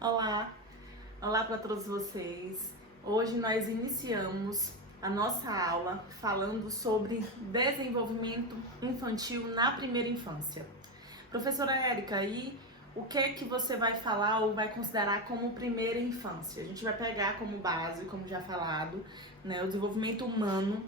Olá, olá para todos vocês. Hoje nós iniciamos a nossa aula falando sobre desenvolvimento infantil na primeira infância. Professora Érica, e o que é que você vai falar ou vai considerar como primeira infância? A gente vai pegar como base, como já falado, o desenvolvimento humano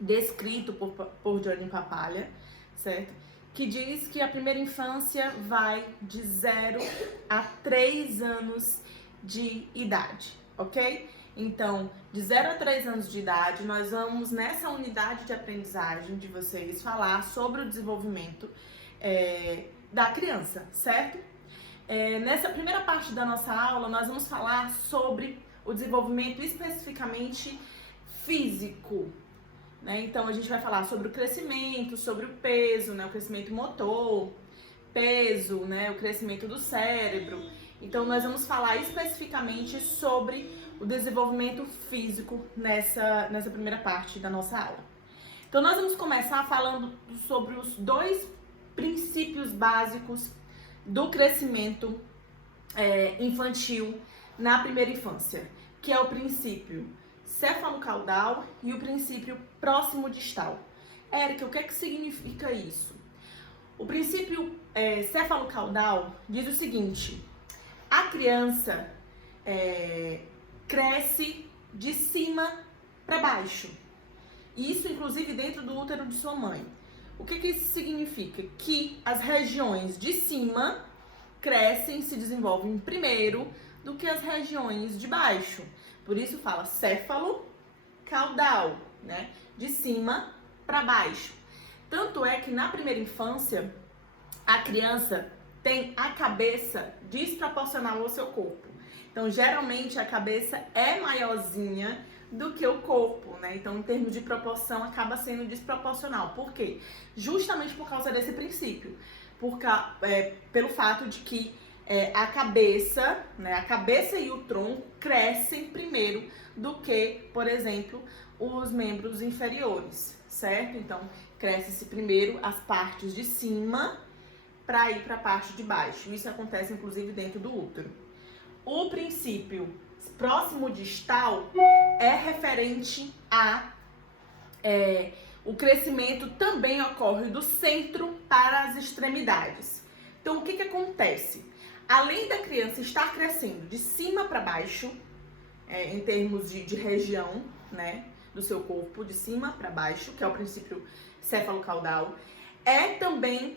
descrito por Johnny Papalha, certo? Que diz que a primeira infância vai de 0 a 3 anos de idade, ok? Então, de 0 a 3 anos de idade, nós vamos nessa unidade de aprendizagem de vocês falar sobre o desenvolvimento da criança, certo? Nessa primeira parte da nossa aula, nós vamos falar sobre o desenvolvimento especificamente físico. Então, a gente vai falar sobre o crescimento, sobre o peso, o crescimento motor, peso, o crescimento do cérebro. Então, nós vamos falar especificamente sobre o desenvolvimento físico nessa primeira parte da nossa aula. Então, nós vamos começar falando sobre os dois princípios básicos do crescimento infantil na primeira infância, que é o princípio céfalo-caudal e o princípio próximo-distal. Érica, o que é que significa isso? O princípio céfalo-caudal diz o seguinte: a criança cresce de cima para baixo. Isso, inclusive, dentro do útero de sua mãe. O que isso significa? Que as regiões de cima crescem, se desenvolvem primeiro do que as regiões de baixo. Por isso fala céfalo-caudal, de cima para baixo. Tanto é que na primeira infância, a criança tem a cabeça desproporcional ao seu corpo. Então, geralmente, a cabeça é maiorzinha do que o corpo, Então, em termos de proporção, acaba sendo desproporcional. Por quê? Justamente por causa desse princípio. Pelo fato de que a cabeça e o tronco crescem primeiro do que, por exemplo, os membros inferiores, certo? Então, cresce-se primeiro as partes de cima para ir para a parte de baixo. Isso acontece, inclusive, dentro do útero. O princípio próximo-distal é referente o crescimento também ocorre do centro para as extremidades. Então, o que acontece? Além da criança estar crescendo de cima para baixo, em termos de região, do seu corpo, de cima para baixo, que é o princípio céfalo-caudal, é também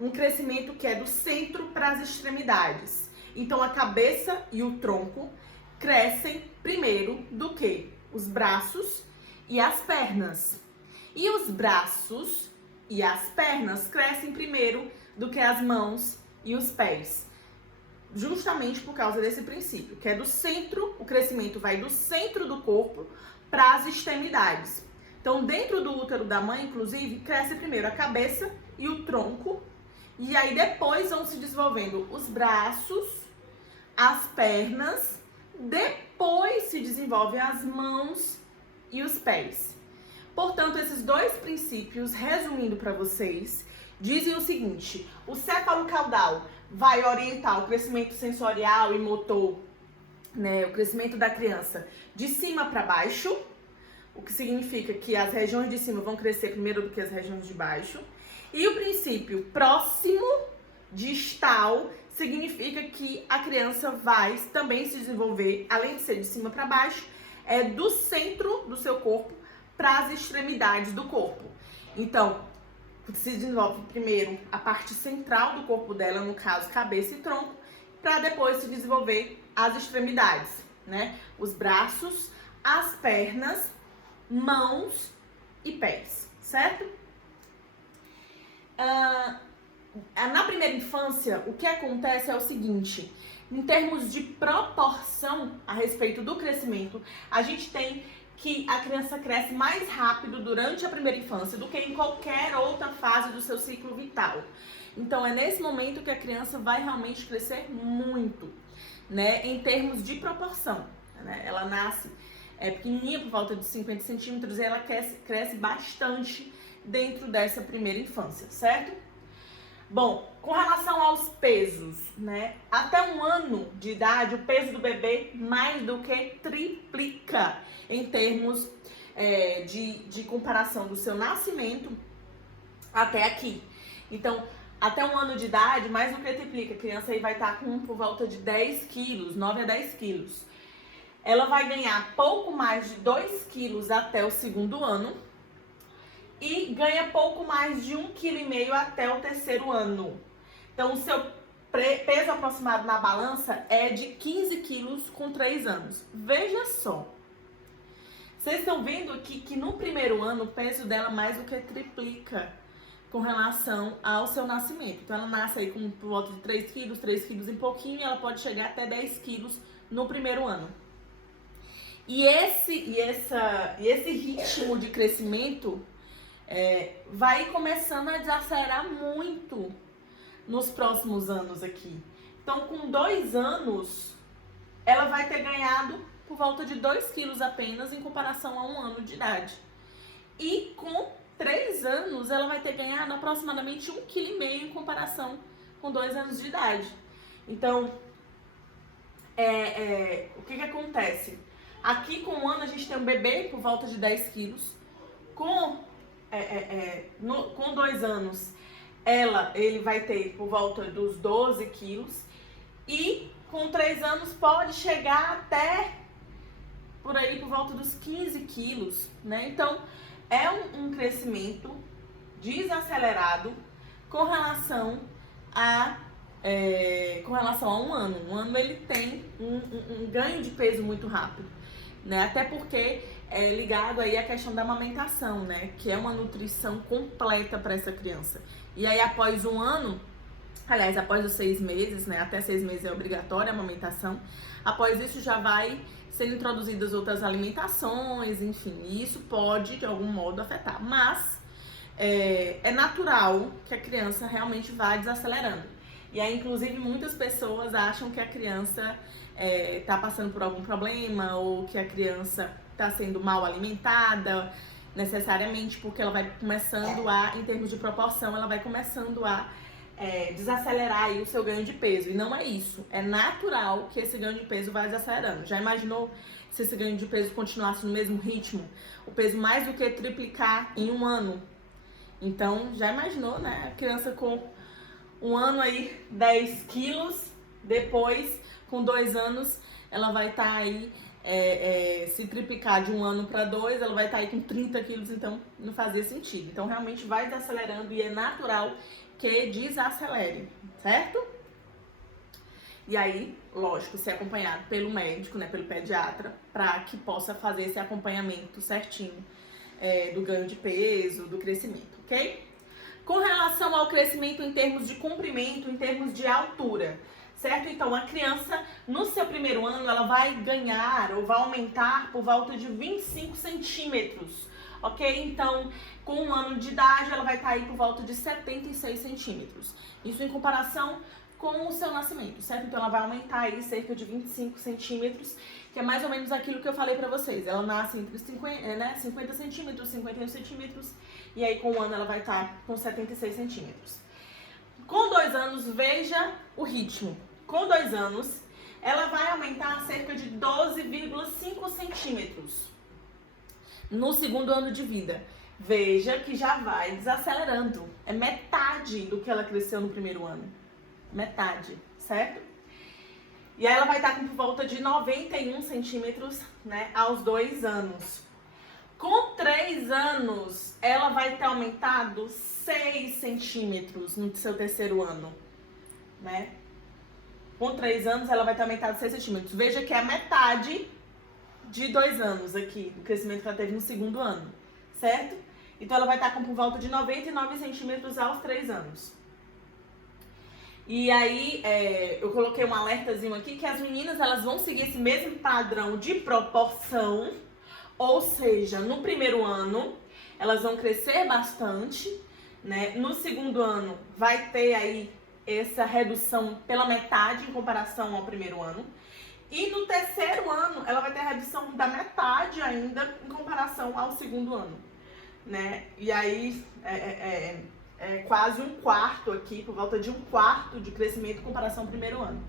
um crescimento que é do centro para as extremidades. Então, a cabeça e o tronco crescem primeiro do que os braços e as pernas. E os braços e as pernas crescem primeiro do que as mãos e os pés, justamente por causa desse princípio, que é do centro, o crescimento vai do centro do corpo para as extremidades. Então, dentro do útero da mãe, inclusive, cresce primeiro a cabeça e o tronco, e aí depois vão se desenvolvendo os braços, as pernas, depois se desenvolvem as mãos e os pés. Portanto, esses dois princípios, resumindo para vocês, dizem o seguinte: o céfalo-caudal vai orientar o crescimento sensorial e motor, o crescimento da criança de cima para baixo, o que significa que as regiões de cima vão crescer primeiro do que as regiões de baixo. E o princípio próximo-distal significa que a criança vai também se desenvolver, além de ser de cima para baixo, do centro do seu corpo para as extremidades do corpo. Então, se desenvolve primeiro a parte central do corpo dela, no caso, cabeça e tronco, para depois se desenvolver as extremidades, Os braços, as pernas, mãos e pés, certo? Na primeira infância, o que acontece é o seguinte: em termos de proporção a respeito do crescimento, a gente tem que a criança cresce mais rápido durante a primeira infância do que em qualquer outra fase do seu ciclo vital. Então, é nesse momento que a criança vai realmente crescer muito, em termos de proporção. Ela nasce pequenininha, por volta de 50 centímetros, e ela cresce bastante dentro dessa primeira infância, certo? Bom, Com relação aos pesos, né? Até 1 ano de idade, o peso do bebê mais do que triplica em termos de comparação do seu nascimento até aqui. Então, até 1 ano de idade, mais do que triplica. A criança aí vai estar com por volta de 10 quilos, 9 a 10 quilos. Ela vai ganhar pouco mais de 2 quilos até o 2º ano e ganha pouco mais de 1,5 kg até o 3º ano. Então, o seu peso aproximado na balança é de 15 quilos com 3 anos. Veja só. Vocês estão vendo aqui que no 1º ano o peso dela mais do que triplica com relação ao seu nascimento. Então, ela nasce aí com por volta de 3 quilos em pouquinho, e ela pode chegar até 10 quilos no 1º ano. E esse ritmo de crescimento vai começando a desacelerar muito nos próximos anos aqui. Então, com 2 anos, ela vai ter ganhado por volta de 2 quilos apenas em comparação a 1 ano de idade. E com 3 anos, ela vai ter ganhado aproximadamente 1,5 kg em comparação com 2 anos de idade. Então, o que acontece? Aqui com 1 ano a gente tem um bebê por volta de 10 quilos. Com 2 anos, ele vai ter por volta dos 12 quilos. E com 3 anos pode chegar até por aí por volta dos 15 quilos, né? Então, é um crescimento desacelerado com relação a 1 ano. 1 ano ele tem um ganho de peso muito rápido, né? Até porque é ligado aí à questão da amamentação, né? Que é uma nutrição completa para essa criança. E aí após 1 ano, aliás, após os 6 meses, né? Até 6 meses é obrigatória a amamentação. Após isso já vai sendo introduzidas outras alimentações, enfim. E isso pode, de algum modo, afetar. Mas é natural que a criança realmente vá desacelerando. E aí, inclusive, muitas pessoas acham que a criança está passando por algum problema ou que a criança está sendo mal alimentada, necessariamente, porque ela vai começando em termos de proporção, ela vai começando a desacelerar aí o seu ganho de peso. E não é isso. É natural que esse ganho de peso vai desacelerando. Já imaginou se esse ganho de peso continuasse no mesmo ritmo? O peso mais do que triplicar em 1 ano. Então, já imaginou, né? A criança com 1 ano aí, 10 quilos. Depois, com 2 anos, ela vai estar aí, se triplicar de 1 ano para 2, ela vai estar aí com 30 quilos. Então, não fazia sentido. Então, realmente vai desacelerando e é natural que desacelere, certo? E aí, lógico, ser acompanhado pelo médico, né, pelo pediatra, para que possa fazer esse acompanhamento certinho do ganho de peso, do crescimento, ok? Com relação ao crescimento em termos de comprimento, em termos de altura, certo? Então, a criança, no seu 1º ano, ela vai ganhar ou vai aumentar por volta de 25 centímetros, ok? Então, com 1 ano de idade, ela vai estar aí por volta de 76 centímetros. Isso em comparação com o seu nascimento, certo? Então, ela vai aumentar aí cerca de 25 centímetros, que é mais ou menos aquilo que eu falei pra vocês. Ela nasce entre 50 centímetros, 51 centímetros, e aí com 1 ano ela vai estar com 76 centímetros. Com 2 anos, veja o ritmo. Com 2 anos, ela vai aumentar cerca de 12,5 centímetros no 2º ano de vida. Veja que já vai desacelerando. É metade do que ela cresceu no 1º ano. Metade, certo? E aí ela vai estar com por volta de 91 centímetros, né, aos 2 anos. Com 3 anos, ela vai ter aumentado 6 centímetros no seu 3º ano, né? Com 3 anos, ela vai ter aumentado 6 centímetros. Veja que é a metade de 2 anos aqui, do crescimento que ela teve no 2º ano, certo? Então, ela vai estar com por volta de 99 centímetros aos 3 anos. E aí, eu coloquei um alertazinho aqui que as meninas, elas vão seguir esse mesmo padrão de proporção, ou seja, no 1º ano, elas vão crescer bastante, né? No 2º ano, vai ter aí essa redução pela metade em comparação ao 1º ano. E no 3º ano, ela vai ter a redução da metade ainda em comparação ao 2º ano, né? E aí, quase um quarto aqui, por volta de um quarto de crescimento em comparação ao primeiro ano.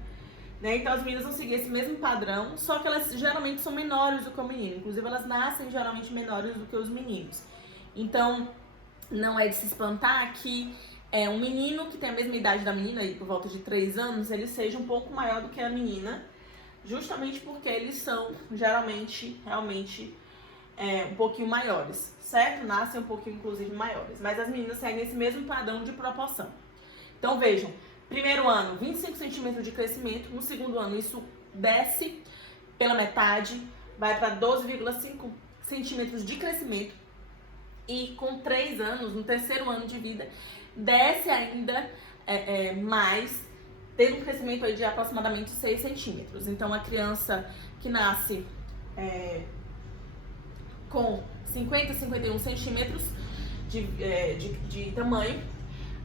Né? Então as meninas vão seguir esse mesmo padrão, só que elas geralmente são menores do que o menino. Inclusive elas nascem geralmente menores do que os meninos. Então não é de se espantar que um menino que tem a mesma idade da menina, aí, por volta de 3 anos, ele seja um pouco maior do que a menina, justamente porque eles são geralmente, realmente, um pouquinho maiores, certo? Nascem um pouquinho, inclusive, maiores. Mas as meninas seguem esse mesmo padrão de proporção. Então vejam, primeiro ano, 25 centímetros de crescimento. No segundo ano, isso desce pela metade, vai para 12,5 centímetros de crescimento. E com 3 anos, no terceiro ano de vida, desce ainda mais, tendo um crescimento aí de aproximadamente 6 centímetros. Então, a criança que nasce com 50, 51 centímetros de tamanho,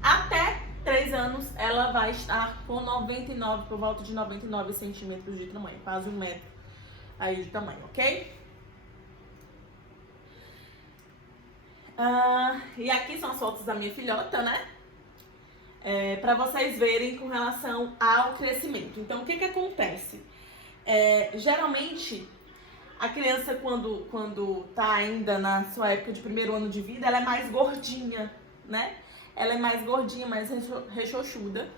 até 3 anos, ela vai estar com 99, por volta de 99 centímetros de tamanho, quase 1 metro aí de tamanho, ok? E aqui são as fotos da minha filhota, né? Pra vocês verem com relação ao crescimento. Então, o que acontece? Geralmente, a criança, quando tá ainda na sua época de primeiro ano de vida, ela é mais gordinha, né? Ela é mais gordinha, mais rechonchuda.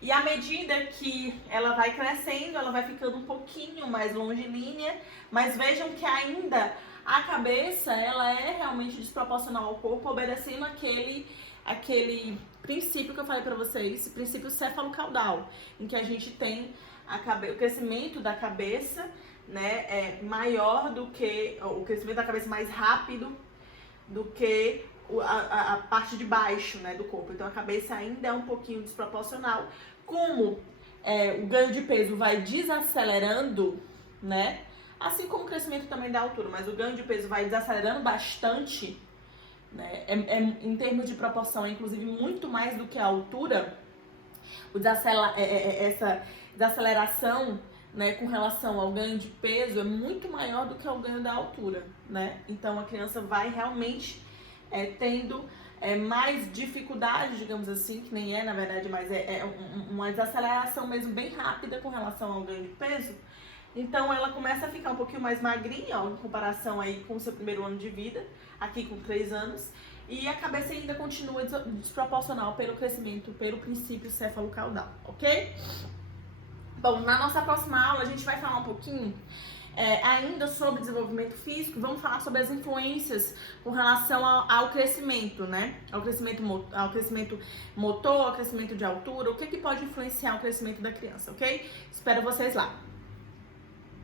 E à medida que ela vai crescendo, ela vai ficando um pouquinho mais longilínea, mas vejam que ainda a cabeça, ela é realmente desproporcional ao corpo, obedecendo aquele princípio que eu falei pra vocês, esse princípio cefalocaudal, em que a gente tem o crescimento da cabeça, né, maior do que, o crescimento da cabeça mais rápido do que a parte de baixo, né, do corpo. Então a cabeça ainda é um pouquinho desproporcional. Como o ganho de peso vai desacelerando, né, assim como o crescimento também da altura, mas o ganho de peso vai desacelerando bastante, né, em termos de proporção, inclusive muito mais do que a altura, essa desaceleração, né, com relação ao ganho de peso é muito maior do que o ganho da altura, né? Então a criança vai realmente tendo mais dificuldade, digamos assim, que nem na verdade, mas uma desaceleração mesmo bem rápida com relação ao ganho de peso. Então ela começa a ficar um pouquinho mais magrinha, ó, em comparação aí com o seu primeiro ano de vida, aqui com 3 anos, e a cabeça ainda continua desproporcional pelo crescimento, pelo princípio cefalocaudal, ok? Bom, na nossa próxima aula a gente vai falar um pouquinho ainda sobre desenvolvimento físico. Vamos falar sobre as influências com relação ao crescimento, né? Ao crescimento motor, ao crescimento de altura, o que pode influenciar o crescimento da criança, ok? Espero vocês lá.